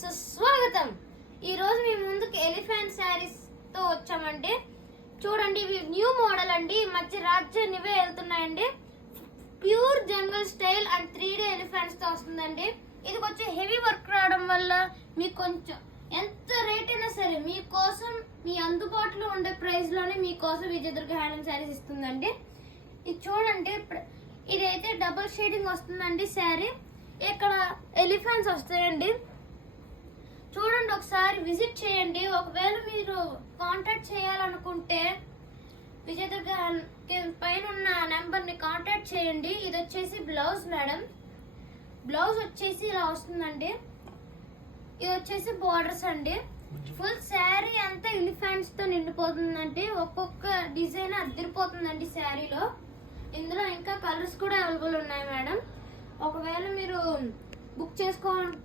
సుస్వాగతం. ఈరోజు మీ ముందుకు ఎలిఫెంట్ శారీస్ తో వచ్చామండి. చూడండి, ఇవి న్యూ మోడల్ అండి. మధ్య రాజ్యం ఇవే వెళ్తున్నాయండి. Pure jungle style and 3D elephants తో వస్తుందండి. ఇది కొంచెం హెవీ వర్క్ రావడం వల్ల మీకు కొంచెం ఎంత రేట్ అయినా సరే మీకోసం మీ అందుబాటులో ఉండే ప్రైస్ లోనే మీకోసం విజయదుర్గ హ్యాండ్లూమ్ శారీస్ ఇస్తుందండి. ఇది చూడండి, ఇదైతే డబుల్ షేడింగ్ వస్తుందండి శారీ. ఇక్కడ ఎలిఫెంట్స్ వస్తాయండి. చూడండి, ఒకసారి విజిట్ చేయండి. ఒకవేళ మీరు కాంటాక్ట్ చేయాలనుకుంటే విజయదుర్గ పైన ఉన్న నెంబర్ ని కాంటాక్ట్ చేయండి. ఇది వచ్చేసి బ్లౌజ్ మేడం. బ్లౌజ్ వచ్చేసి ఇలా వస్తుందండి. ఇది వచ్చేసి బోర్డర్స్ అండి. ఫుల్ శారీ అంతా ఎలిఫెంట్స్ తో నిండిపోతుందండి. ఒక్కొక్క డిజైన్ అదిరిపోతుందండి శారీలో. ఇందులో ఇంకా కలర్స్ కూడా అవైలబుల్ ఉన్నాయి మేడం. ఒకవేళ మీరు బుక్ చేసుకోవాలి